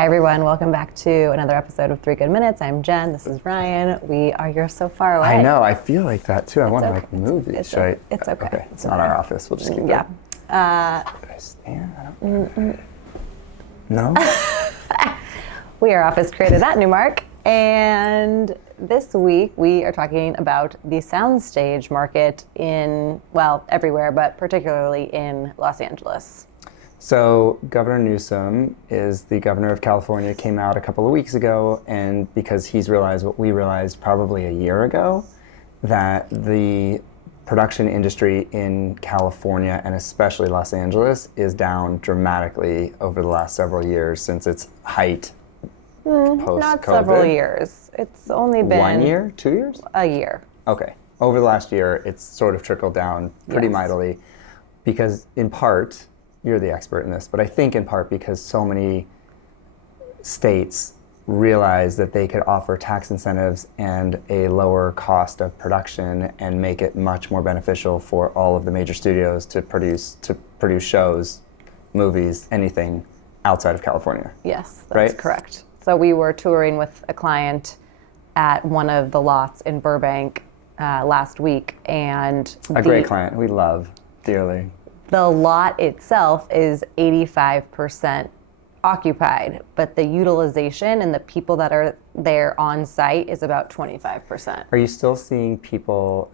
Hi everyone, welcome back to another episode of 3 Good Minutes. I'm Jen, this is Ryan. We are here so far away. I know, I feel like that too. I want to okay. like move these, right? It's okay. Okay, it's not our office, we'll just keep it. Yeah. Should I stand? I don't No? We are Office Created at Newmark, and this week we are talking about the Soundstage market in, well, everywhere, but particularly in Los Angeles. So Governor Newsom is the governor of California, came out a couple of weeks ago, and because he's realized what we realized probably a year ago, that the production industry in California and especially Los Angeles is down dramatically over the last several years since its height post-COVID. Not several years. It's only been 1 year, 2 years? A year. Okay. Over the last year, it's sort of trickled down pretty mightily because in part, you're the expert in this, but I think in part because so many states realize that they could offer tax incentives and a lower cost of production and make it much more beneficial for all of the major studios to produce shows, movies, anything outside of California. Yes, that's right? correct. So we were touring with a client at one of the lots in Burbank last week, and a great client we love dearly. The lot itself is 85% occupied, but the utilization and the people that are there on site is about 25%. Are you still seeing people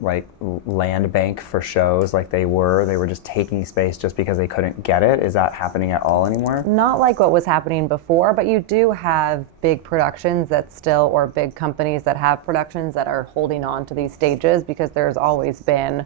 like land bank for shows like they were? They were just taking space just because they couldn't get it? Is that happening at all anymore? Not like what was happening before, but you do have big productions that still, or big companies that have productions that are holding on to these stages because there's always been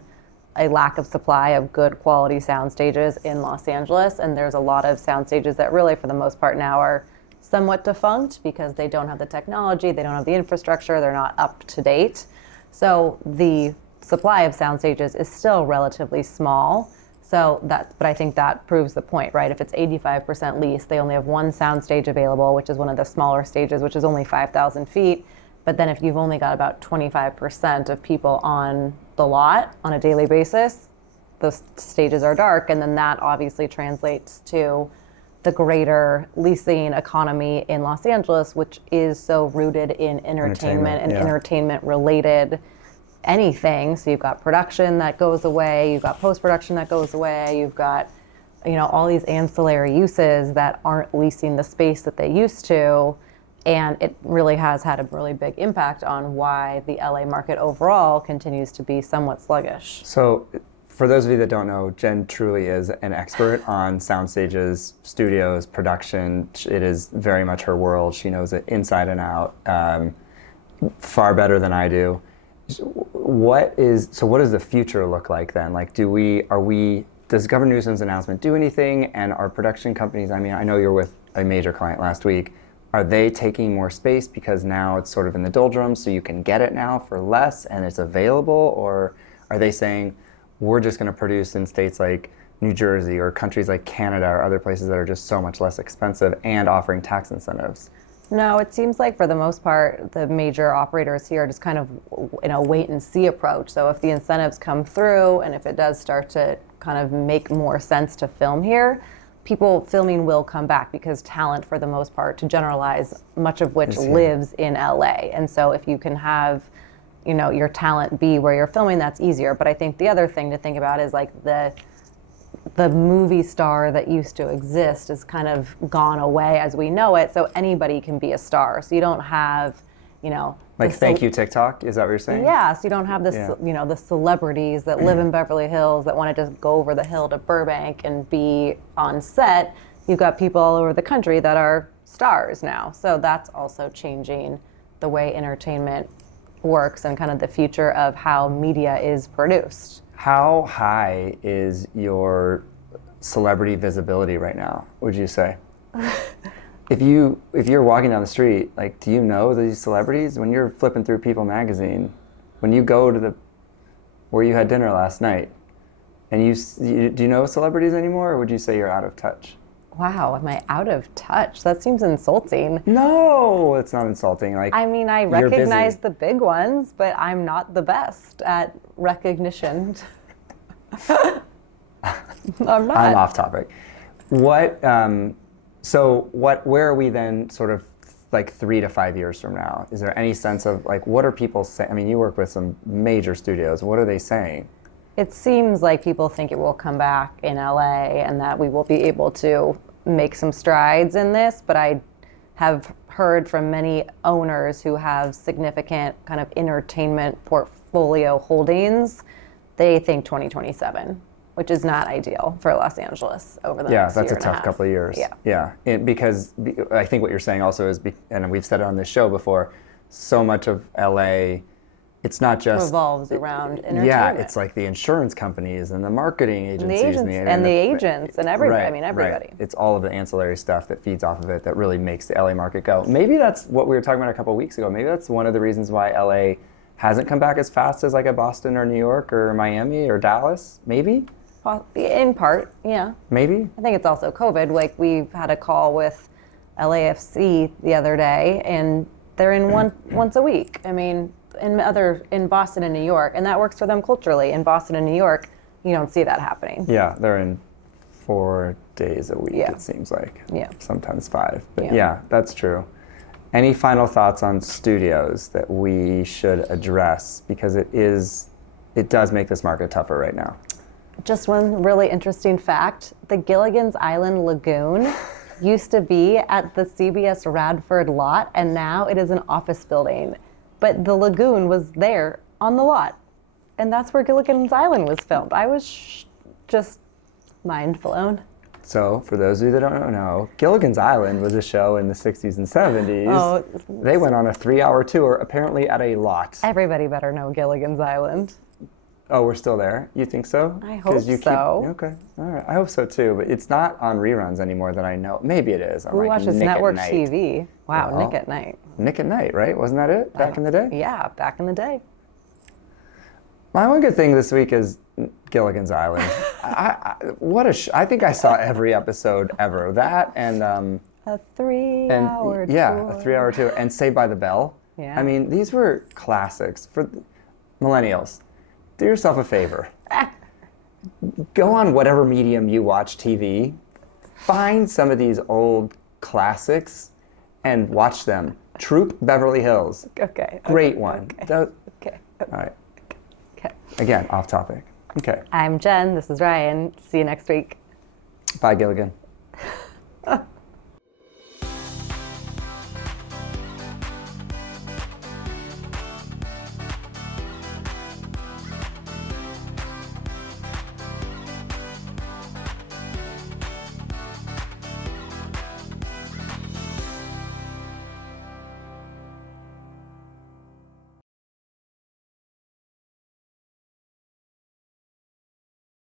a lack of supply of good quality sound stages in Los Angeles, and there's a lot of sound stages that really, for the most part now, are somewhat defunct because they don't have the technology, they don't have the infrastructure, they're not up to date. So the supply of sound stages is still relatively small. But I think that proves the point, right? If it's 85% leased, they only have one sound stage available, which is one of the smaller stages, which is only 5,000 feet. But then if you've only got about 25% of people on the lot on a daily basis, those stages are dark, and then that obviously translates to the greater leasing economy in Los Angeles, which is so rooted in entertainment and entertainment-related anything. So you've got production that goes away, you've got post-production that goes away, you've got all these ancillary uses that aren't leasing the space that they used to. And it really has had a really big impact on why the LA market overall continues to be somewhat sluggish. So for those of you that don't know, Jen truly is an expert on sound stages, studios, production. It is very much her world. She knows it inside and out, far better than I do. What does the future look like then? Like, does Governor Newsom's announcement do anything? And are production companies, I mean, I know you're with a major client last week. Are they taking more space because now it's sort of in the doldrums, so you can get it now for less and it's available? Or are they saying, we're just going to produce in states like New Jersey or countries like Canada or other places that are just so much less expensive and offering tax incentives? No, it seems like for the most part, the major operators here are just kind of in a wait and see approach. So if the incentives come through and if it does start to kind of make more sense to film here, people filming will come back because talent, for the most part, to generalize, much of which lives in LA. And so if you can have, your talent be where you're filming, that's easier. But I think the other thing to think about is like the movie star that used to exist is kind of gone away as we know it. So anybody can be a star. So you don't have, like thank you TikTok, is that what you're saying? Yeah, so you don't have this, the celebrities that live in Beverly Hills that want to just go over the hill to Burbank and be on set. You've got people all over the country that are stars now. So that's also changing the way entertainment works and kind of the future of how media is produced. How high is your celebrity visibility right now, would you say? If you're walking down the street, like, do you know these celebrities? When you're flipping through People magazine, when you go to where you had dinner last night, and do you know celebrities anymore, or would you say you're out of touch? Wow, am I out of touch? That seems insulting. No, it's not insulting. Like, I mean, I recognize the big ones, but I'm not the best at recognition. I'm not. I'm off topic. What So where are we then sort of like 3 to 5 years from now? Is there any sense of like, what are people saying? I mean, you work with some major studios. What are they saying? It seems like people think it will come back in LA and that we will be able to make some strides in this, but I have heard from many owners who have significant kind of entertainment portfolio holdings, they think 2027, which is not ideal for Los Angeles over the next year and a half. Yeah, that's a tough couple of years. Yeah. Yeah, because I think what you're saying also is, and we've said it on this show before, so much of LA, it's not just revolves around entertainment. Yeah, it's like the insurance companies and the marketing agencies and the agents and everybody. Right, I mean, everybody. Right. It's all of the ancillary stuff that feeds off of it that really makes the LA market go. Maybe that's what we were talking about a couple of weeks ago. Maybe that's one of the reasons why LA hasn't come back as fast as like a Boston or New York or Miami or Dallas. Maybe. In part, yeah. Maybe. I think it's also COVID. Like we've had a call with LAFC the other day, and they're in once a week. I mean, in Boston and New York, and that works for them culturally. In Boston and New York, you don't see that happening. Yeah, they're in 4 days a week. Yeah. It seems like. Yeah. Sometimes 5. But yeah, that's true. Any final thoughts on studios that we should address, because it does make this market tougher right now? Just one really interesting fact: the Gilligan's Island Lagoon used to be at the CBS Radford lot, and now it is an office building. But the lagoon was there on the lot, and that's where Gilligan's Island was filmed. I was just mind blown. So, for those of you that don't know, Gilligan's Island was a show in the 60s and 70s. Oh, they went on a 3-hour tour, apparently at a lot. Everybody better know Gilligan's Island. Oh, we're still there? You think so? I hope so. Okay, all right. I hope so too, but it's not on reruns anymore that I know. Maybe it is. Who watches network TV? Wow, well, Nick at Night. Nick at Night, right? Wasn't that it back in the day? Yeah, back in the day. My one good thing this week is Gilligan's Island. I think I saw every episode ever. That and a 3-hour tour. Yeah, a 3-hour tour. And Saved by the Bell. Yeah. I mean, these were classics for millennials. Do yourself a favor. Go on whatever medium you watch TV. Find some of these old classics and watch them. Troop Beverly Hills. Okay. Great one. Okay. All right. Okay. Again, off topic. Okay. I'm Jen. This is Ryan. See you next week. Bye, Gilligan.